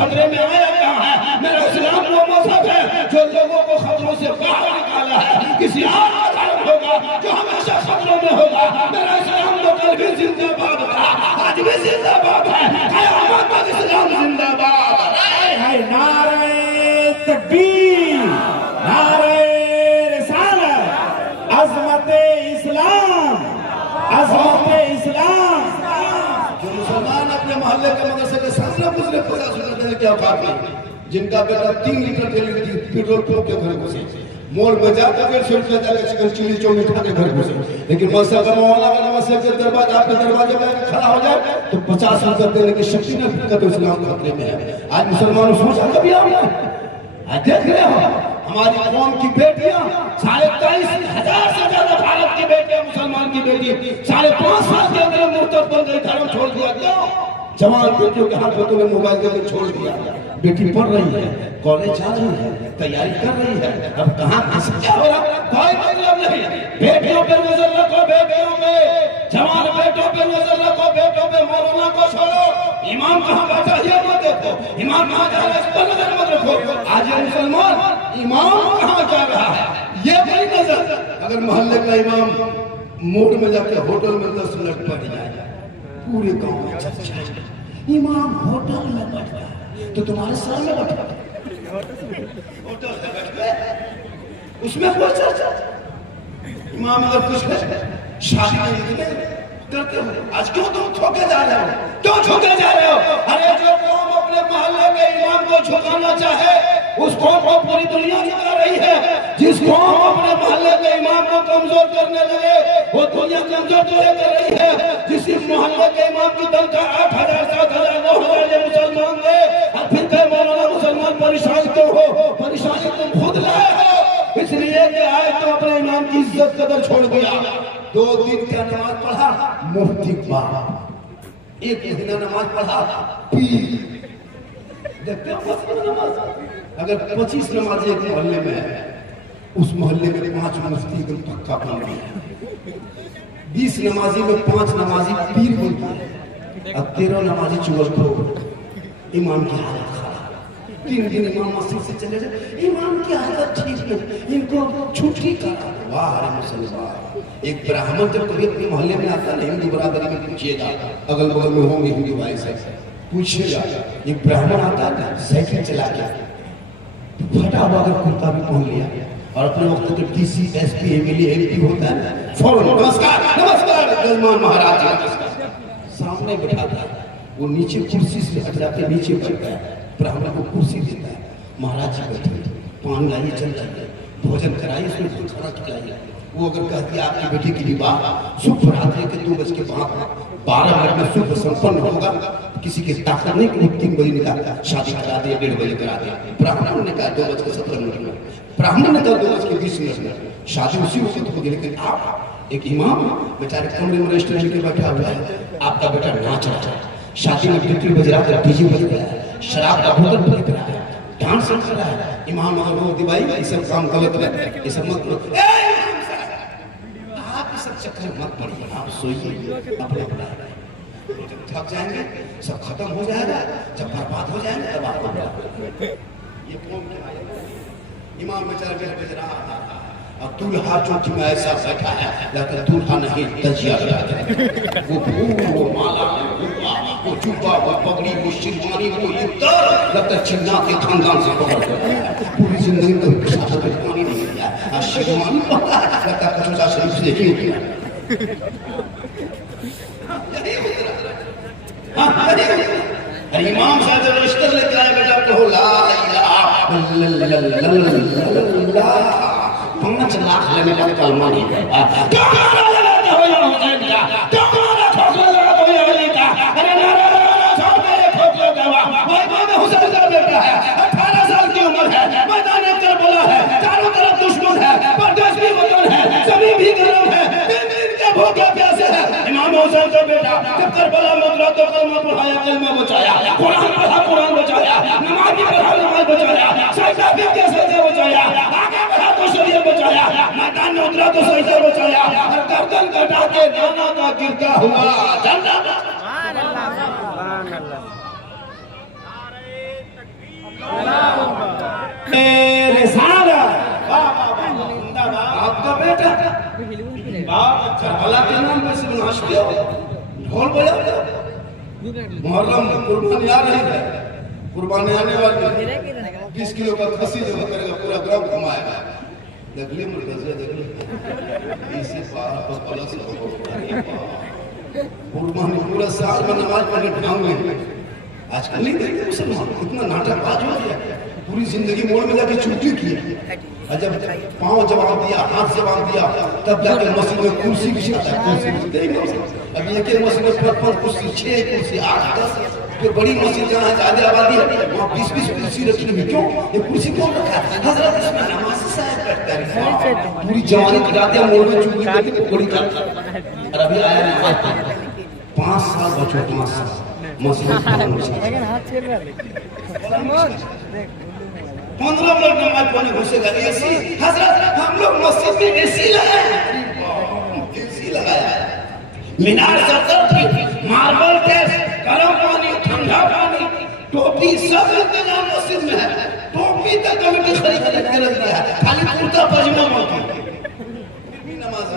खतरे में आया क्या है? मेरा इस्लाम वो मजहब है जो लोगों को खतरों से बाहर निकाला है। किसी और मजहब होगा जो हमेशा खतरों में होगा। मेरा इस्लाम तो कल भी जिंदाबाद था, आज भी जिंदाबाद है, क़यामत तक इस्लाम जिंदाबाद है। नारे तकबीर, नारे रिसालत, अज़मते इस्लाम, अज़मते इस्लाम। जो मुसलमान अपने मोहल्ले के मदरसे के सामने गुजरे 50 रुपए देने की औकात नहीं, जिनका बेटा 3 लीटर पेट्रोल फूंक के घर घुसे, मॉल में जाकर 150 रुपए जाकर चिकन चिली चौमिन खा के घर घुसे, लेकिन मदरसा का मोहल्ला वाला मदरसे के दरवाजे आपके दरवाजे पे खड़ा हो जाए तो 50 रुपए देने की शक्ति न फिर तो इस्लाम खतरे में है। आज मुसलमानों सोचा कभी आपने? आज देख रहे हो हमारी कौम की बेटियां 23,500 से ज्यादा भारत की बेटियां, मुसलमान की बेटी 5.5 साल के अंदर मुर्तद बन गई, धर्म छोड़ दिया। क्यों? जवान बेटियों के हाथ में तूने मोबाइल के अंदर छोड़ दिया। बेटी पढ़ रही है, कॉलेज जा रही है, तैयारी कर रही है, अब कहाँ क्या हो रहा? कोई मतलब नहीं। बेटियों पे नजर रखो, बेटियों पे, जवान बेटों पे नजर रखो, बेटों पे। मौलाना को छोड़ो, इमाम कहाँ बैठा ये मत देखो, इमाम कहाँ जा रहा है इस पर नजर मत रखो। आज ये मुसलमान इमाम कहाँ जा रहा है ये बड़ी नजर। अगर मोहल्ले का इमाम मोड़ में जाके होटल में 10 मिनट बैठ जाए, पूरे गांव में चर्चा है, इमाम होटल में बैठ गया तो तुम्हारे सामने बैठा, होटल में बैठ गए उसमें कोई चर्चा। इमाम अगर कुछ शादी नहीं करते हो, आज क्यों तुम ठोके जा रहे हो? क्यों ठोके जा रहे हो? अरे जो कौम अपने मोहल्ले के इमाम को झुकाना चाहे उस कौम को पूरी दुनिया झुका रही है। जिस कौम अपने मोहल्ले के इमाम को कमजोर करने लगे वो दुनिया कमजोर तो कर रही है। जिस मोहल्ले के इमाम की तनख्वाह 8,000, 7,000, 9,000 ये मुसलमान दे और फिर कहे मौलाना मुसलमान परेशान क्यों हो? परेशानी तुम खुद लाए हो, इसलिए कि आज तो अपने इमाम की इज्जत कदर छोड़ दिया। 2 दिन का नमाज पढ़ा मुफ्ती बाप, 1 महीना नमाज पढ़ा पीर। देखते हो नमाज, अगर 25 नमाज एक मोहल्ले में है, उस मोहल्ले में 5 मुफ्ती एकदम पक्का बन गया, 20 नमाजी में 5 नमाजी पीर बन गए और 13 नमाजी चुगलखोर। इमाम की हालत खराब, 3 दिन इमाम मस्जिद से चले जाए, इमाम की हालत ठीक है, इनको छुट्टी का। वाह मुसलमान, एक ब्राह्मण जब कभी अपने मोहल्ले में आता है, हिंदू बरादरी में पूछिएगा, अगल बगल में होंगे हिंदू भाई से, पूछिएगा एक ब्राह्मण आता है साइकिल चला के, फटा हुआ अगर कुर्ता भी पहन लिया और अपने वक्त के डीसी, एसपी, एमएलए, एमपी होता है, फौरन नमस्कार नमस्कार जजमान महाराज सामने बैठाता है, वो नीचे कुर्सी से हट जाके नीचे बैठता है, ब्राह्मण को कुर्सी देता है, महाराज जी बैठे, पान लाइए, चल जाइए, भोजन कराइए, उसमें खाना खिलाइए। वो अगर कहती है आपकी बेटी की विवाह शुभ रात्रि के 2:12 में शुभ संपन्न होगा, किसी की ताकत नहीं कि 3 बजे निकालता शादी करा दिया, 1:30 बजे करा दिया। ब्राह्मण ने कहा 2:17 में, ब्राह्मण ने कहा 2:20 में, शादी उसी वक्त होगी। लेकिन आप एक इमाम बेचारे कमरे में रेस्टोरेंट के बैठा हुआ है, आपका बेटा नाच रहा है, शादी में टिकट बज रहा है, डीजे बज रहा है, शराब का बोतल बज रहा है, डांस कर रहा है। इमाम अगर बोलती भाई ये सब काम गलत है, ये सब मत करो, आप इस सब चक्कर मत पड़िए, आप सोइए अपने अपना। जब थक जाएंगे सब खत्म हो जाएगा, जब बर्बाद हो जाएंगे तब आप ये कौन इमाम बेचारा बेच रहा है और दूल्हा चौकी में ऐसा बैठा है लगता दूल्हा नहीं तजिया है। वो फूल, वो माला, वो जुब्बा, वो पगड़ी, वो शेरवानी, वो इत्तर लगता चिन्ना के खानदान से पकड़ कर पूरी जिंदगी में पानी नहीं किया और शेरवानी पकड़ा लगता कचौचा शरीफ से देखिए। इमाम साहब जब रजिस्टर लेके आए बेटा कहो ला इलाहा इल्लल्लाह 5 लाख लेने का कलमा नहीं है। क्या नारा लगाते हो या हुसैन का, क्या नारा ठोकने लगाते हो या अली का? अरे नारा लगाना छोड़ मेरे ठोकने गवा, भाई मैं हुसैन का बेटा है, 18 साल की उम्र है, मैदान करबला है, चारों तरफ दुश्मन है, परदेश भी वतन है, जमीन भी गरम है, दिन के भूखे प्यासे है। इमाम हुसैन का बेटा जब करबला में उतरा तो कलमा पढ़ाया, कलमा बचाया, कुरान पढ़ा, कुरान बचाया, नमाज भी पढ़ा, नमाज बचाया, सजदा भी के सजदा बचाया, आगे बढ़ा तो शरीयत बचाया, मैदान में उतरा तो सजदा बचाया, और गर्दन कटा के दाना का गिरता हुआ जन्नत। सुभान अल्लाह, सुभान अल्लाह। करबला के नाम पे सिर्फ नाचते हो, ढोल बजाते हो। मुहर्रम कुर्बानी आ रही है, कुर्बानी आने वाली है। 20 किलो का खस्सी जमा करेगा, पूरा ग्राम घुमाएगा। देख ली मुर्गा, देख ली इसी बात पर प्लस कुर्बानी पूरा साल में नमाज पढ़ने ढांग में। आजकल नहीं देखते मुसलमान इतना नाटकबाज हो गया, पूरी जिंदगी मोड़ में जाके चुटकी की। और जब पाँव जवाब दिया, हाथ जवाब दिया, तब जाके मस्जिद में कुर्सी की शिक्षा, कुर्सी अभी एक मस्जिद में 55 कुर्सी, 6 कुर्सी, 8 10। जो बड़ी मस्जिद जहाँ ज्यादा आबादी है वहाँ 20-20 कुर्सी रखी हुई। क्यों ये कुर्सी क्यों रखा है? हजरत इसमें नमाज साहब करता है, पूरी जवानी कटाते हैं, मोड़ में चुटकी देते हैं, बड़ी करता। और अभी आया नहीं, 5 साल बच्चों, 5 साल मस्जिद 15 मिनट नमाज पढ़ने घुसेगा एसी। हजरत हम लोग मस्जिद में एसी लगाए, एसी लगाया, मीनार सब मार्बल टेस्ट, गर्म पानी, ठंडा पानी, टोपी, सब इंतजाम मस्जिद में है। टोपी तक कमेटी खरीद के रख दिया है, खाली कुर्ता पजामा बाकी। नमाज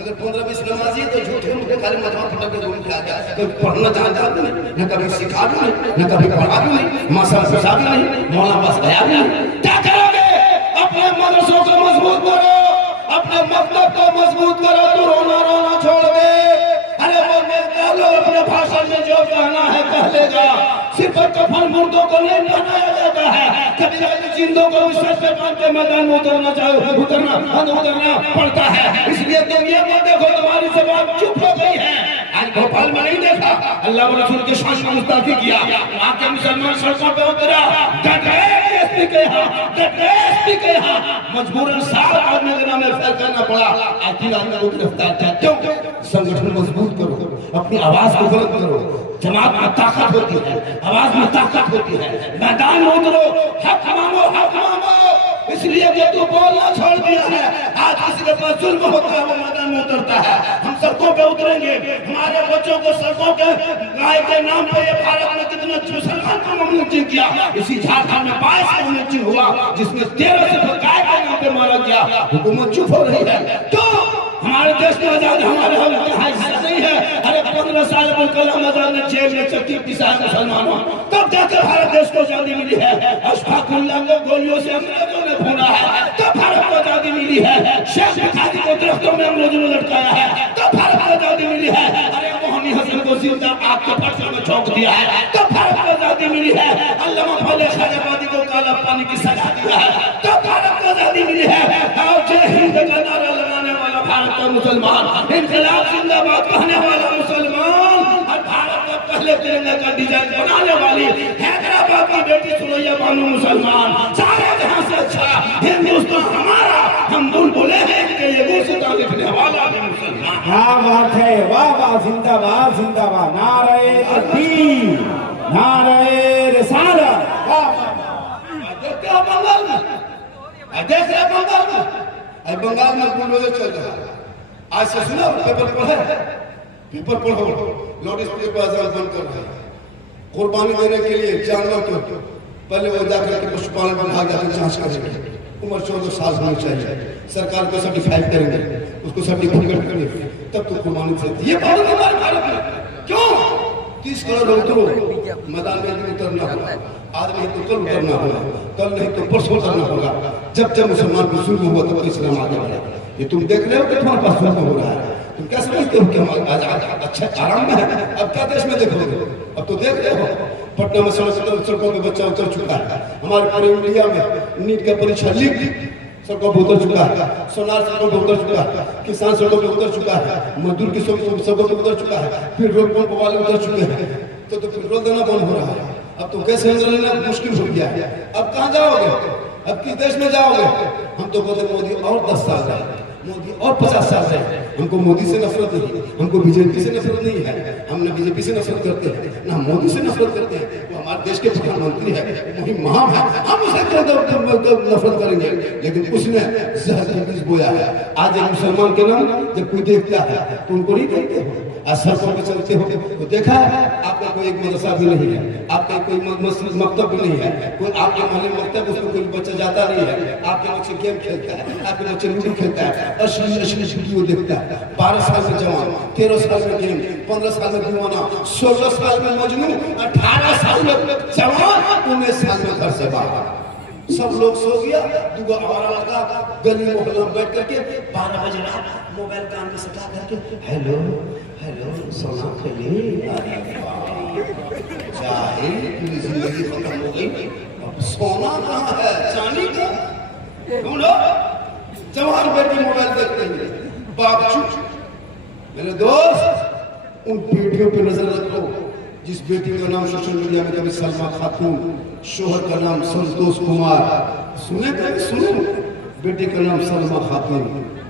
अगर 15-20 नमाजी तो झूठे मुझे खाली मजमा पटक के दूर आ गया। कोई पढ़ना जानता भी नहीं, न कभी सिखा भी नहीं, न कभी पढ़ा भी नहीं, मासा घुसा भी नहीं, मौला पास गया भी नहीं। क्या करोगे? अपने मदरसों को मजबूत करो, अपने मकतब को मजबूत करो, तो रोना रोना छोड़ दे। अरे वो अपने भाषण में जो कहना है कह लेगा। सिर्फ कफन मुर्दों को नहीं बनाया जाता है, कभी जिंदों को विश्वास पे बांध के मैदान में उतरना पड़ता है। इसलिए दुनिया में देखो तुम्हारी जबान चुप हो गई है। आज भोपाल में नहीं देखा अल्लाह और रसूल के शान में मुस्ताफी किया, वहाँ के मुसलमान सड़कों पे उतरा, के यहाँ मजबूरन 7 आदमी के नाम गिरफ्तार करना पड़ा। 3 आदमी को गिरफ्तार किया। क्यों? संगठन मजबूत करो, अपनी आवाज को बुलंद करो। जमात में ताकत होती है, आवाज में ताकत होती है। मैदान में उतरो, हक मांगो, हक मांगो। इसलिए कि तू बोलना छोड़ दिया है, आज किसी के पास जुल्म होता है वो मैदान में उतरता है। हम सड़कों पे उतरेंगे, हमारे बच्चों को सड़कों के गाय के नाम पे ये भारत में कितना मुसलमान को ममनूक किया। इसी झारखंड में 22 ममनूक हुआ, जिसमें 13 से गाय के नाम पे मारा गया। हुकूमत चुप हो रही है। क्यों? हमारे देश में आजाद हमारे हिस्सा नहीं है। अरे 15 साल अब्दुल कलाम आजाद ने जेल में चक्की पिसा मुसलमानों, तब जाकर भारत देश को आजादी मिली है। अशफाकुल्लाह को गोलियों से अंग्रेजों ने भूना है, तब भारत को आजादी मिली है। शेख बुखारी को दरख्तों में अंग्रेजों ने लटकाया है, तब भारत को आजादी मिली है। अरे मोहनी हसन को जिंदा आग के फरसे में झोंक दिया है, तब भारत को आजादी मिली है। अल्लामा फौले शाहजहाबादी को काला पानी की सजा दिया है, तब भारत को आजादी मिली है। और जय हिंद का नारा लगाने वाला भारत का मुसलमान, इनकलाब जिंदाबाद कहने वाला मुसलमान, और भारत का पहले तिरंगा का डिजाइन बनाने वाली हैदराबाद की बेटी सुरैया बानो मुसलमान। सारे जहां से अच्छा हिंदुस्तान हमारा, हम बुलबुलें हैं कि ये गुलसिता लिखने वाला भी मुसलमान। क्या बात है, वाह वाह, जिंदाबाद जिंदाबाद, नारे तकबीर, नारे रिसालत। क्या बंगाल में देख रहे, बंगाल में बंगाल में बुलबुलें चल रहा है। आज से सुना पेपर पढ़े, पेपर पढ़ो, लाउड स्पीकर पर अजान बंद कर रहा है। कुर्बानी देने के लिए जानवर को पहले वो जाकर के पशुपालन विभाग जाकर जांच करेंगे, उम्र 14 साल होनी चाहिए, सरकार को सर्टिफाइड करेंगे, उसको सर्टिफिकेट करेंगे, तब तो कुर्बानी से ये भारत हमारे भारत में। क्यों? 30 करोड़ लोग तो मैदान में उतरना होगा, आज नहीं तो कल उतरना होगा, कल नहीं तो परसों उतरना होगा। जब जब मुसलमान को जुल्म हुआ तब इस्लाम आगे बढ़ा। ये तुम देख रहे हो कि तुम्हारे पास जुल्म हो रहा है, तुम क्या समझते हो कि हम आज अच्छा आराम में है? अब क्या देश में देखोगे? अब तो देख रहे हो पटना में सड़कों पे बच्चा उतर चुका है। हमारे पूरे इंडिया में नीट का परीक्षा लीक सड़कों पर उतर चुका है, सोनार सड़कों पर उतर चुका है, किसान सड़कों पर उतर चुका है, मजदूर की सड़कों पर उतर चुका है, फिर रोड पंप वाले उतर चुके हैं, तो पेट्रोल देना बंद हो रहा है। अब तो गैस सिलेंडर लेना मुश्किल हो गया है। अब कहाँ जाओगे? अब किस देश में जाओगे? हम तो बोलते मोदी और 10 साल रहे, मोदी और 50 साल रहे। हमको मोदी से नफरत नहीं, हमको बीजेपी से नफरत नहीं है, हम न बीजेपी से नफरत करते हैं ना मोदी से नफरत करते हैं। वो हमारे देश के प्रधानमंत्री है, वही महान है, हम उसे नफरत करेंगे, लेकिन उसने जहर का बीज बोया है। आज एक मुसलमान के नाम जब कोई देखता है तो उनको नहीं कहते हो आज सड़कों पे चलते हो तो देखा है आपका कोई एक मदरसा भी नहीं है, आपका कोई मस्जिद मकतब भी नहीं है, कोई आपके मोहल्ले में मकतब उसमें कोई बच्चा जाता नहीं है, आपके बच्चे गेम खेलता है, आपके बच्चे लूडो खेलता है, अश्लील वीडियो देखता है। 12 साल में जवान, 13 साल में गेम, 15 साल में दीवाना, 16 साल में मजनू, 18 साल में जवान, 19 साल में घर से बाहर। सब लोग सो गया, दूगो हमारा लड़का गली मोहल्ला में बैठ करके 12 बजे रात मोबाइल कान में सटा करके हेलो हेलो सोना खेले, चाहे पूरी जिंदगी खत्म हो गई, अब सोना कहाँ है, चांदी का ढूंढो। जवान बेटी मोबाइल देखते हैं, बाप चुप। मेरे दोस्त उन बेटियों पे नजर रखो जिस बेटी का नाम सोशल मीडिया में कभी सलमा खातून, शोहर का नाम संतोष कुमार, सुने कभी सुनो, बेटी का नाम सलमा खातून,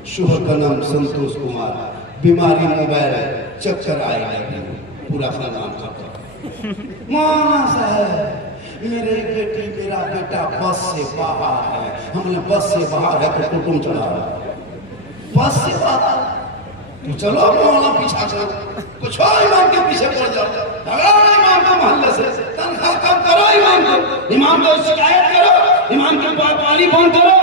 शोहर का नाम संतोष कुमार, बीमारी मोबाइल, चक्कर आए, पूरा नाम मौलाना साहब मेरी बेटी मेरा बेटा बस से बाहर है, हमने बस से बाहर है तो कुटुंब चला रहा है, बस से बाहर तो चलो मौलाना पीछा करो, कुछ और इमाम के पीछे पड़ जाओ, भगाओ इमाम को मोहल्ले से, तनख्वाह कम करो इमाम को शिकायत करो, इमाम के पाली बंद करो।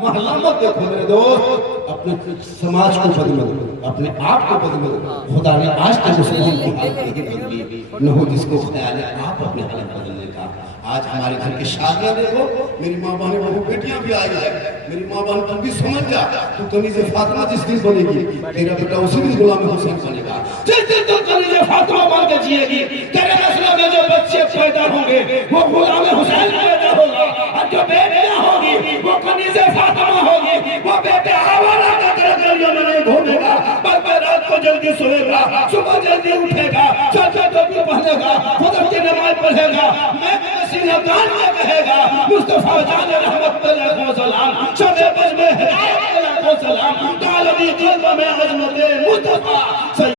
मोहल्ला मत देखो मेरे दोस्त, अपने समाज को बदलो, अपने आप को बदलो। खुदा ने आज तक मुसलमान की हालत नहीं बदली, न हो जिसको ख्याल है आप अपने हालत बदलने का। आज हमारे घर की शादियां देखो, मेरी माँ बहन बहु बेटियां भी आई है, मेरी माँ बहन तुम भी समझ जा, तू कनीज़े फातिमा जिस दिन बनेगी तेरा बेटा उसी दिन गुलाम हुसैन बनेगा। जिस दिन तुम कनीज़े फातिमा बन के जिएगी तेरे नस्ल में जो बच्चे पैदा होंगे वो गुलाम हुसैन पैदा होगा, और जो बेटियां होगी वो कनीज़े फातिमा होगी। वो बेटे आवारा गलियों में नहीं घूमेगा, बल्कि रात को जल्दी सोएगा, सुबह जल्दी उठेगा, चाचा टोपी पहनेगा, फजर की नमाज पढ़ेगा, मैं सीना कान में कहेगा मुस्तफा जान रहमत अलैहि सलाम, शबे बज में हिदायत अलैहि सलाम, कालवी कल्ब में अजमत मुस्तफा।